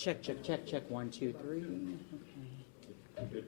Check, check, check, check. 1, 2, 3. Okay.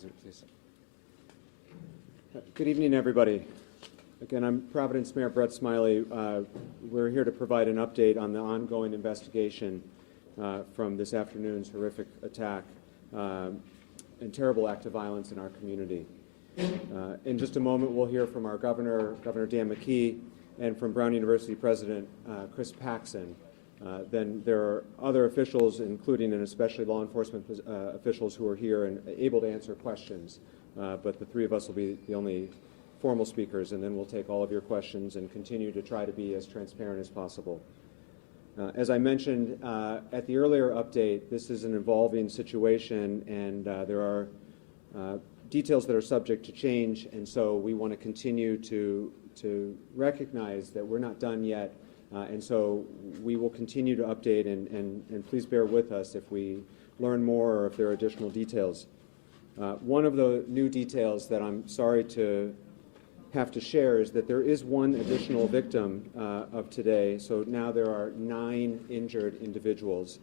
President, please. Good evening, everybody. Again, I'm Providence Mayor Brett Smiley. We're here to provide an update on the ongoing investigation from this afternoon's horrific attack and terrible act of violence in our community. In just a moment, we'll hear from our governor, Governor Dan McKee, and from Brown University President Chris Paxson. Then there are other officials, including and especially law enforcement officials who are here and able to answer questions. But the three of us will be the only formal speakers, and then we'll take all of your questions and continue to try to be as transparent as possible. As I mentioned at the earlier update, this is an evolving situation, and there are details that are subject to change, and so we want to continue to recognize that we're not done yet, and so we will continue to update, and please bear with us if we learn more or if there are additional details. One of the new details that I'm sorry to have to share is that there is one additional victim of today. So now there are 9 injured individuals.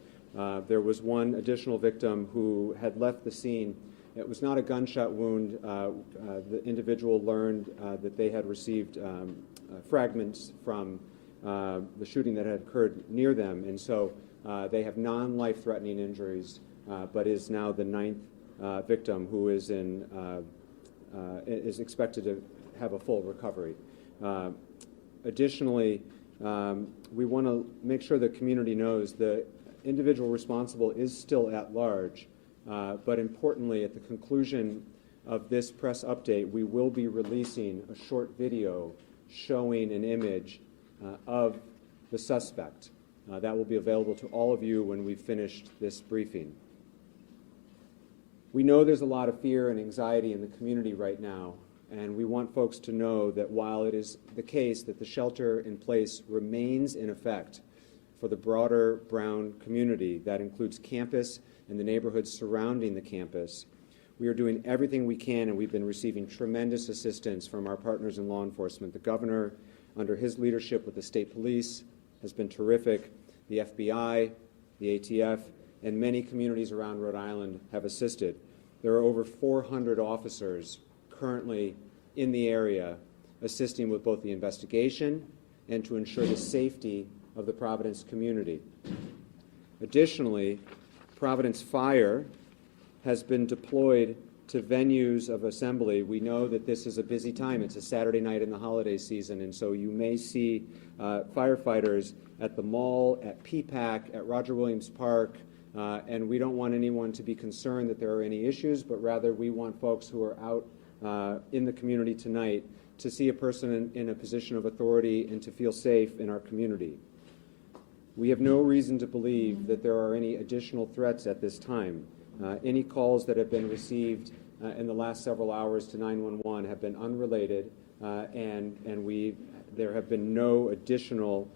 There was one additional victim who had left the scene. It was not a gunshot wound. The individual learned that they had received fragments from the shooting that had occurred near them, and so they have non-life-threatening injuries, but is now the 9th victim who is is expected to have a full recovery. Additionally, we want to make sure the community knows the individual responsible is still at large, but importantly, at the conclusion of this press update, we will be releasing a short video showing an image of the suspect. That will be available to all of you when we've finished this briefing. We know there's a lot of fear and anxiety in the community right now, and we want folks to know that while it is the case that the shelter in place remains in effect for the broader Brown community, that includes campus and the neighborhoods surrounding the campus, we are doing everything we can, and we've been receiving tremendous assistance from our partners in law enforcement. The governor, under his leadership with the state police, has been terrific. The FBI, the ATF, and many communities around Rhode Island have assisted. There are over 400 officers currently in the area assisting with both the investigation and to ensure the safety of the Providence community. Additionally, Providence Fire has been deployed to venues of assembly. We know that this is a busy time. It's a Saturday night in the holiday season, and so you may see firefighters at the mall, at PPAC, at Roger Williams Park, and we don't want anyone to be concerned that there are any issues, but rather we want folks who are out in the community tonight to see a person in a position of authority and to feel safe in our community. We have no reason to believe that there are any additional threats at this time. Any calls that have been received in the last several hours to 911 have been unrelated, and there have been no additional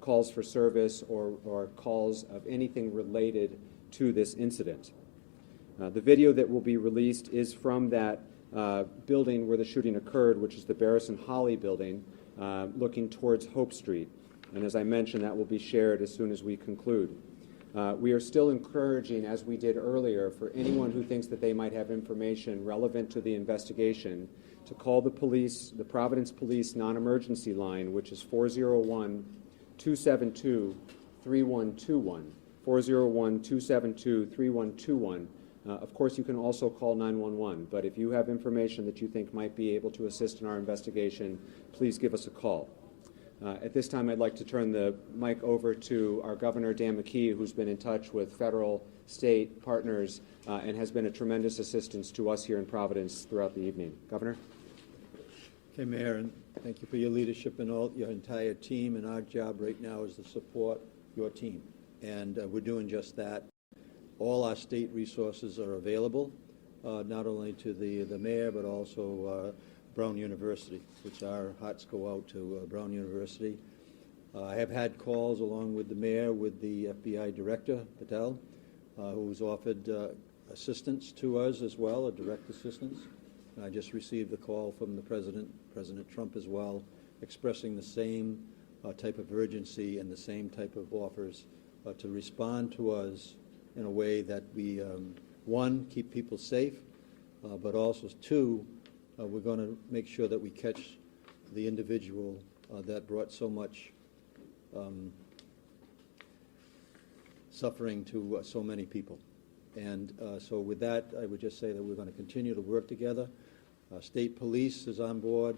calls for service or calls of anything related to this incident. The video that will be released is from that building where the shooting occurred, which is the Barris and Holly building, looking towards Hope Street. And as I mentioned, that will be shared as soon as we conclude. We are still encouraging, as we did earlier, for anyone who thinks that they might have information relevant to the investigation to call the police, the Providence Police non-emergency line, which is 401-272-3121, 401-272-3121. Of course, you can also call 911, but if you have information that you think might be able to assist in our investigation, please give us a call. At this time, I'd like to turn the mic over to our Governor, Dan McKee, who's been in touch with federal, state partners and has been a tremendous assistance to us here in Providence throughout the evening. Governor? Okay, Mayor, and thank you for your leadership and all your entire team. And our job right now is to support your team, and we're doing just that. All our state resources are available, not only to the mayor, but also Brown University, which our hearts go out to Brown University. I have had calls along with the mayor, with the FBI director, Patel, who's offered assistance to us as well, a direct assistance. I just received a call from the President Trump as well, expressing the same type of urgency and the same type of offers to respond to us in a way that we, one, keep people safe, but also, two, we're going to make sure that we catch the individual that brought so much suffering to so many people. And so with that, I would just say that we're going to continue to work together. State Police is on board.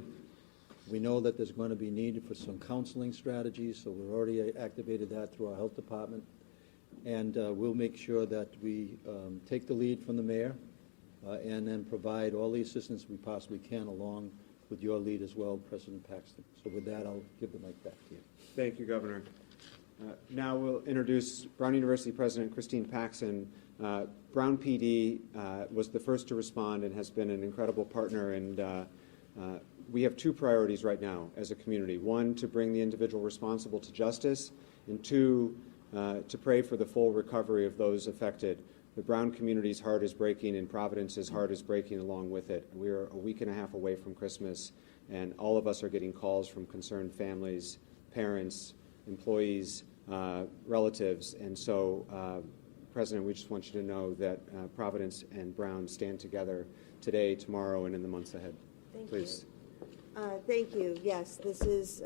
We know that there's going to be need for some counseling strategies, so we've already activated that through our health department. And we'll make sure that we take the lead from the mayor and then provide all the assistance we possibly can, along with your lead as well, President Paxton. So with that, I'll give the mic back to you. Thank you, Governor. Now we'll introduce Brown University President Christine Paxson. Brown PD was the first to respond and has been an incredible partner, and we have two priorities right now as a community. One, to bring the individual responsible to justice, and two, to pray for the full recovery of those affected. The Brown community's heart is breaking, and Providence's heart is breaking along with it. We are a week and a half away from Christmas, and all of us are getting calls from concerned families, parents, employees, relatives. And so, President, we just want you to know that Providence and Brown stand together today, tomorrow, and in the months ahead. Please. Thank you. Yes, this is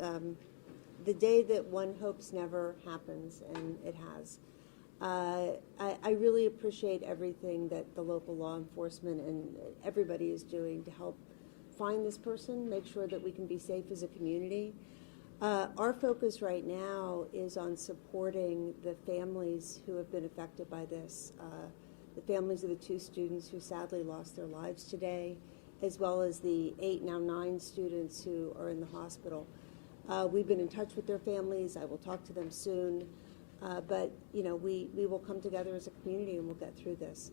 the day that one hopes never happens, and it has. I really appreciate everything that the local law enforcement and everybody is doing to help find this person, make sure that we can be safe as a community. Our focus right now is on supporting the families who have been affected by this, the families of the two students who sadly lost their lives today, as well as the 8, now 9 students who are in the hospital. We've been in touch with their families. I will talk to them soon. But, you know, we will come together as a community and we'll get through this.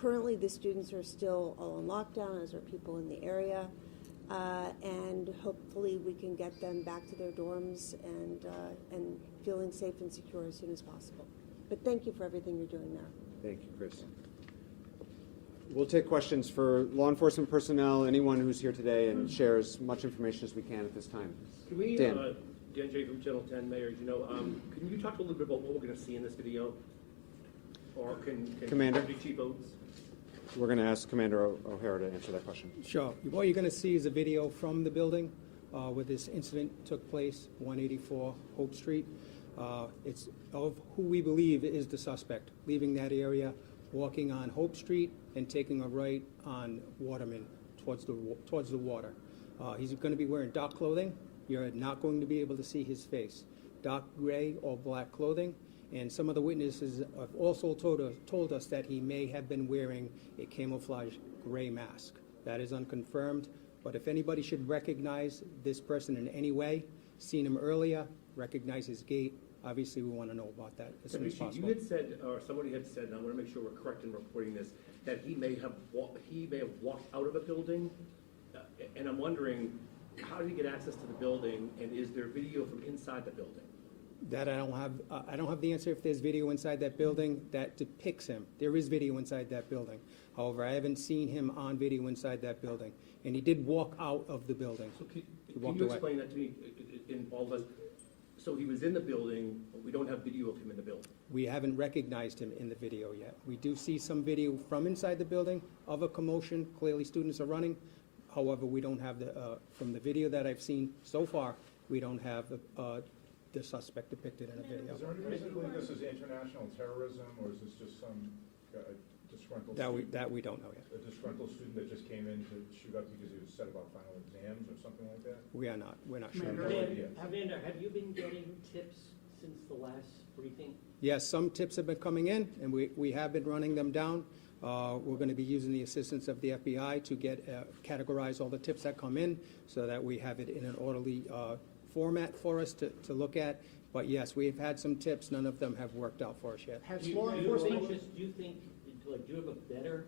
Currently, the students are still all on lockdown, as are people in the area. And hopefully we can get them back to their dorms and feeling safe and secure as soon as possible. But thank you for everything you're doing there. Thank you, Chris. We'll take questions for law enforcement personnel, anyone who's here today and share as much information as we can at this time. Can we, Dan. Dan J. from Channel 10, Mayor, you know, can you talk a little bit about what we're going to see in this video? Or can Commander? Deputy Chief Oates? We're going to ask Commander O'Hara to answer that question. Sure. What you're going to see is a video from the building where this incident took place, 184 Hope Street. It's of who we believe is the suspect, leaving that area, walking on Hope Street, and taking a right on Waterman towards the water. He's going to be wearing dark clothing. You're not going to be able to see his face. Dark gray or black clothing. And some of the witnesses have also told us that he may have been wearing a camouflage gray mask. That is unconfirmed, but if anybody should recognize this person in any way, seen him earlier, recognize his gait, obviously we want to know about that as soon as possible. You had said, or somebody had said, and I want to make sure we're correct in reporting this, that he may have walked out of a building, and I'm wondering, how did he get access to the building, and is there video from inside the building? That I don't have the answer if there's video inside that building that depicts him. There is video inside that building. However, I haven't seen him on video inside that building. And he did walk out of the building. So can you explain that to me in all this? So he was in the building, but we don't have video of him in the building. We haven't recognized him in the video yet. We do see some video from inside the building of a commotion. Clearly students are running. However, we don't have from the video that I've seen so far, we don't have the suspect depicted in a video. Is there any reason to believe this is international terrorism, or is this just some disgruntled student? That we don't know yet. A disgruntled student that just came in to shoot up because he was upset about final exams or something like that? We're not sure. Commander, have you been getting tips since the last briefing? Yes, some tips have been coming in, and we have been running them down. We're going to be using the assistance of the FBI to categorize all the tips that come in so that we have it in an orderly format for us to look at. But yes, we've had some tips. None of them have worked out for us yet. Do you think, do you have a better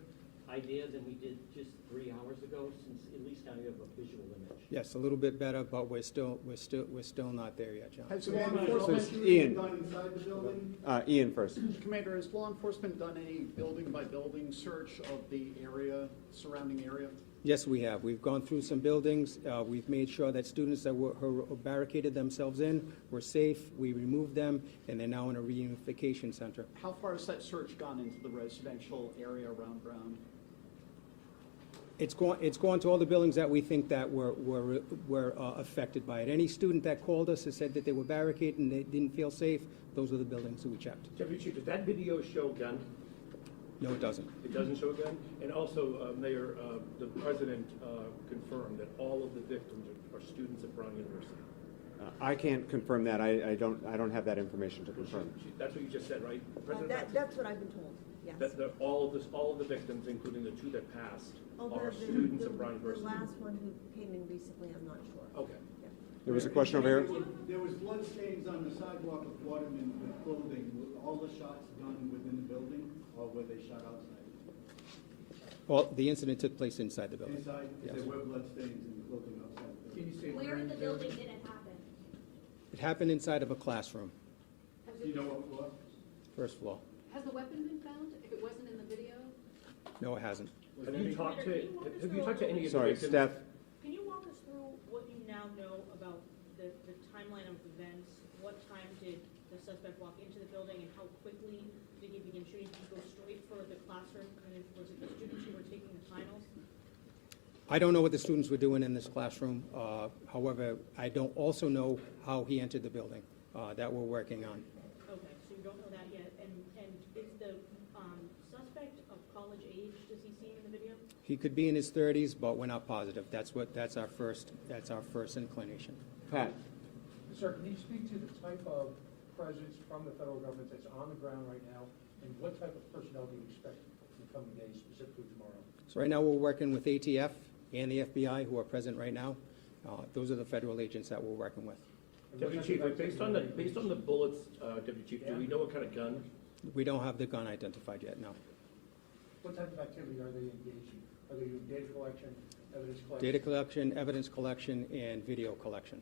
idea than we did just 3 hours ago, since at least now you have a visual image? Yes, a little bit better, but we're still not there yet, John. Has law enforcement Ian. done inside the building? Ian first. Commander, has law enforcement done any building-by-building search of the area, surrounding area? Yes, we have. We've gone through some buildings. We've made sure that students that who barricaded themselves in were safe. We removed them, and they're now in a reunification center. How far has that search gone into the residential area around Brown? It's gone to all the buildings that we think that were affected by it. Any student that called us and said that they were barricaded and they didn't feel safe, those are the buildings that we checked. Deputy Chief, does that video show a gun? No, it doesn't. It doesn't show a gun? And also, Mayor, the president confirmed that all of the victims are students at Brown University. I can't confirm that. I don't have that information to confirm. That's what you just said, right? President Paxton? That's what I've been told, yes. That all of the victims, including the two that passed, Although are students of Brown University. The last one who came in recently, I'm not sure. Okay. Yeah. There was a question over here. There was blood stains on the sidewalk of Waterman with clothing. Were all the shots done within the building, or were they shot outside? Well, the incident took place inside the building. Inside, Yes. there were blood stains in the clothing outside the building. Can you say Where in the building did it happen? It happened inside of a classroom, Do you know what floor? first floor. Has the weapon been found, if it wasn't in the video? No, it hasn't. Have you talked to any of the Sorry, victims? Steph. Can you walk us through what you now know about the timeline of events? What time did the suspect walk into the building, and how quickly did he begin shooting? Did he go straight for the classroom? And was it the students who were taking the finals? I don't know what the students were doing in this classroom. However, I don't also know how he entered the building that we're working on. Okay, so you don't know that yet. And is the suspect of college age? Does he seem in the video? He could be in his 30s, but we're not positive. That's our first inclination. Pat. Sir, can you speak to the type of presence from the federal government that's on the ground right now, and what type of personnel do you expect in the coming days, specifically tomorrow? So right now, we're working with ATF and the FBI, who are present right now. Those are the federal agents that we're working with. Deputy Chief, based on the bullets, Deputy Chief, do we know what kind of gun? We don't have the gun identified yet, no. What type of activity are they engaged in? Are they doing data collection, evidence collection? Data collection, evidence collection, and video collection.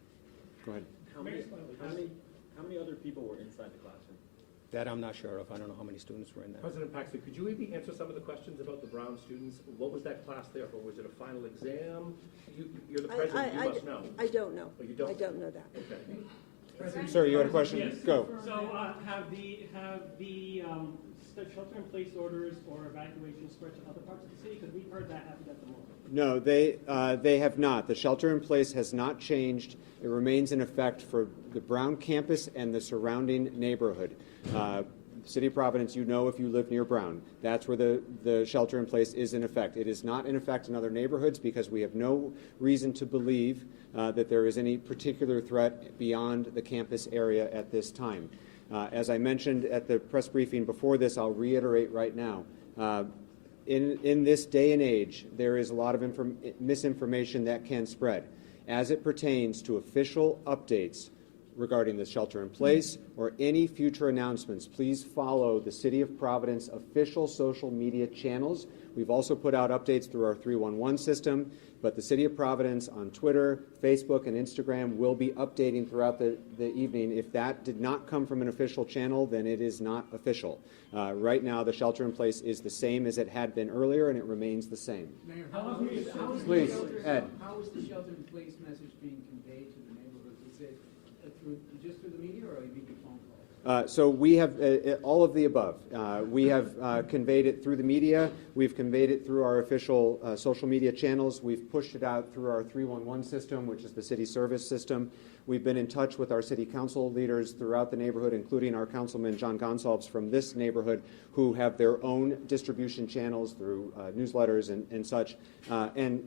Go ahead. How many other people were inside the classroom? That I'm not sure of. I don't know how many students were in there. President Paxton, could you maybe answer some of the questions about the Brown students? What was that class there for? Was it a final exam? You're the president, you must know. I don't know. Oh, you don't? I don't know that. Okay. Sir, you had a question? Yes. Go. So have the shelter-in-place orders or evacuation spread to other parts of the city? Because we've heard that happened at the moment. No, they have not. The shelter-in-place has not changed. It remains in effect for the Brown campus and the surrounding neighborhood. City of Providence, you know if you live near Brown, that's where the shelter-in-place is in effect. It is not in effect in other neighborhoods because we have no reason to believe that there is any particular threat beyond the campus area at this time. As I mentioned at the press briefing before this, I'll reiterate right now. In this day and age, there is a lot of misinformation that can spread as it pertains to official updates regarding the shelter-in-place or any future announcements. Please follow the City of Providence official social media channels. We've also put out updates through our 311 system, but the City of Providence on Twitter, Facebook, and Instagram will be updating throughout the evening. If that did not come from an official channel, then it is not official. Right now, the shelter-in-place is the same as it had been earlier, and it remains the same. Mayor, Please, Ed. How is the shelter-in-place message being conveyed to the neighborhoods? Is it just through the media, or are you making phone calls? So we have all of the above. We have conveyed it through the media. We've conveyed it through our official social media channels. We've pushed it out through our 311 system, which is the city service system. We've been in touch with our city council leaders throughout the neighborhood, including our councilman, John Gonsalves, from this neighborhood, who have their own distribution channels through newsletters and such. And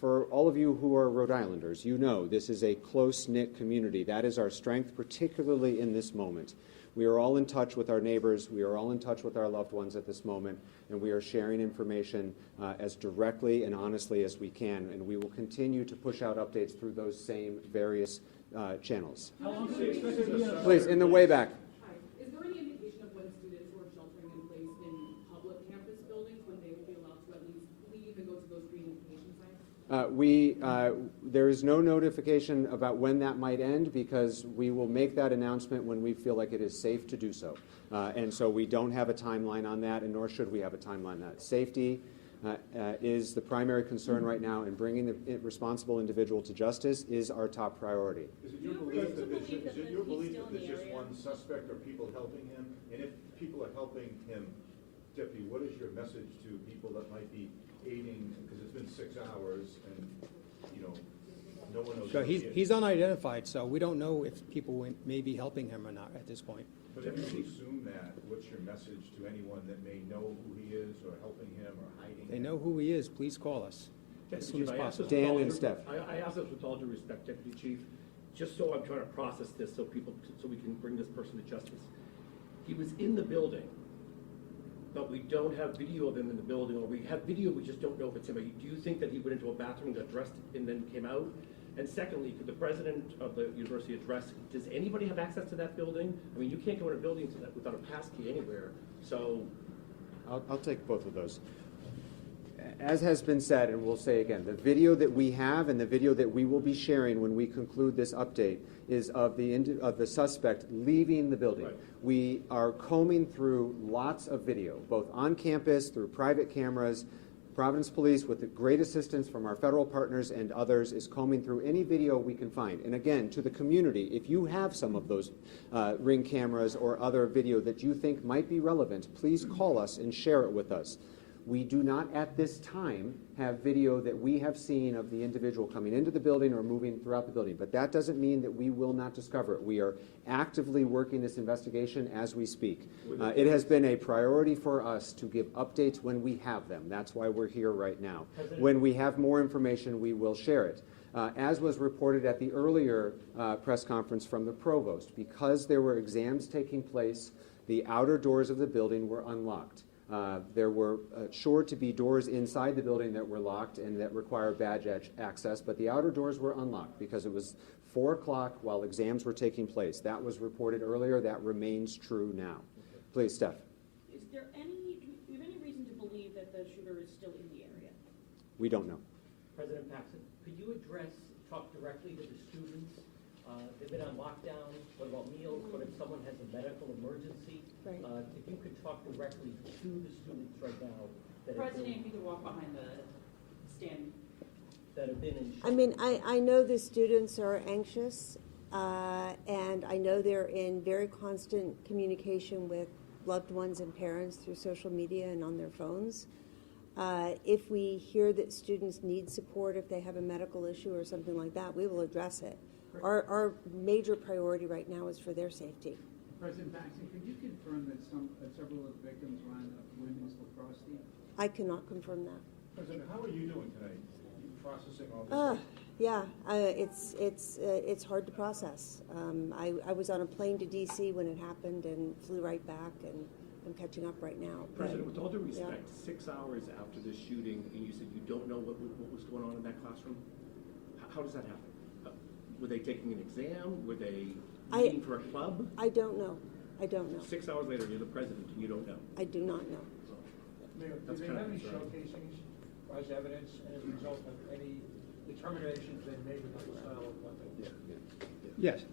for all of you who are Rhode Islanders, you know this is a close-knit community. That is our strength, particularly in this moment. We are all in touch with our neighbors. We are all in touch with our loved ones at this moment, and we are sharing information as directly and honestly as we can, and we will continue to push out updates through those same various channels. How long do you expect to be on? Please, in the way back. Hi. Is there any indication of when students who are sheltering in place in public campus buildings, when they will be allowed to at least leave and go to those reunification sites? There is no notification about when that might end because we will make that announcement when we feel like it is safe to do so. And so we don't have a timeline on that, and nor should we have a timeline on that. Safety is the primary concern right now, and bringing the responsible individual to justice is our top priority. Is it your belief that there's just one suspect or people helping him? And if people are helping him, Deputy, what is your message to people that might be aiding? Because there's been 6 hours and, you know, no one knows. So who he is. he's unidentified, so we don't know if people may be helping him or not at this point. But if you assume that, what's your message to anyone that may know who he is or helping him or hiding They him? know who he is, please call us as soon as Chief, I ask possible. this with Dan all and due- Steph. I ask this with all due respect, Deputy Chief, just so I'm trying to process this so we can bring this person to justice. He was in the building, but we don't have video of him in the building, or we have video, we just don't know if it's him. Do you think that he went into a bathroom, got dressed, and then came out? And secondly, could the president of the university address, does anybody have access to that building? I mean, you can't go in a building without a pass key anywhere, so. I'll take both of those. As has been said, and we'll say again, the video that we have and the video that we will be sharing when we conclude this update is of the suspect leaving the building. Right. We are combing through lots of video, both on campus, through private cameras. Providence Police, with the great assistance from our federal partners and others, is combing through any video we can find. And again, to the community, if you have some of those Ring cameras or other video that you think might be relevant, please call us and share it with us. We do not at this time have video that we have seen of the individual coming into the building or moving throughout the building, but that doesn't mean that we will not discover it. We are actively working this investigation as we speak. It has been a priority for us to give updates when we have them. That's why we're here right now. When we have more information, we will share it. As was reported at the earlier press conference from the provost, because there were exams taking place, the outer doors of the building were unlocked. There were sure to be doors inside the building that were locked and that require badge access, but the outer doors were unlocked because it was 4 o'clock while exams were taking place. That was reported earlier. That remains true now. Please, Steph. Do you have any reason to believe that the shooter is still in the area? We don't know. President Paxson, could you talk directly to the students? They've been on lockdown. What about meals? What if someone has a medical emergency? Right. If you could talk directly to the students right now that President, if you could walk behind the stand. that have been in. I mean, I know the students are anxious, and I know they're in very constant communication with loved ones and parents through social media and on their phones. If we hear that students need support, if they have a medical issue or something like that, we will address it. Our major priority right now is for their safety. President Paxson, could you confirm that several of the victims were on the women's lacrosse team? I cannot confirm that. President, how are you doing tonight? You processing all this? Yeah, it's hard to process. I was on a plane to D.C. when it happened and flew right back, and I'm catching up right now. President, with all due respect, 6 hours after the shooting, and you said you don't know what was going on in that classroom, how does that happen? Were they taking an exam? Were they meeting for a club? I don't know. 6 hours later, you're the president, and you don't know. I do not know. Mayor, do That's they kind of have any concerning. showcasings as evidence as a result of any determinations they made about the style of weapon?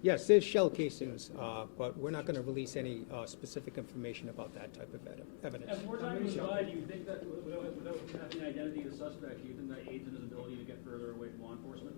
Yes, there's shell casings, but we're not going to release any specific information about that type of evidence. As more time goes by, do you think that without having the identity of the suspect, do you think that aids in his ability to get further away from law enforcement?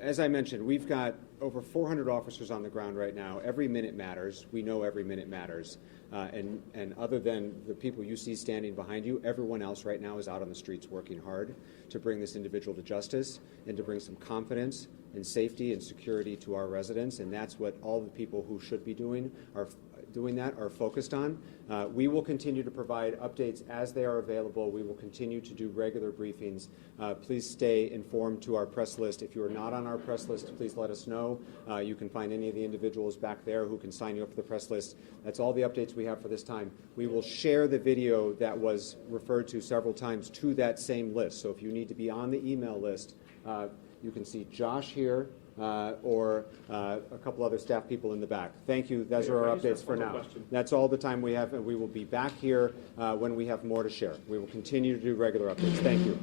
As I mentioned, we've got over 400 officers on the ground right now. Every minute matters. We know every minute matters. And other than the people you see standing behind you, everyone else right now is out on the streets working hard to bring this individual to justice and to bring some confidence and safety and security to our residents. And that's what all the people who should be doing that are focused on. We will continue to provide updates as they are available. We will continue to do regular briefings. Please stay informed to our press list. If you are not on our press list, please let us know. You can find any of the individuals back there who can sign you up for the press list. That's all the updates we have for this time. We will share the video that was referred to several times to that same list. So if you need to be on the email list, you can see Josh here, or a couple other staff people in the back. Thank you. Those are our updates for now. That's all the time we have, and we will be back here when we have more to share. We will continue to do regular updates. Thank you.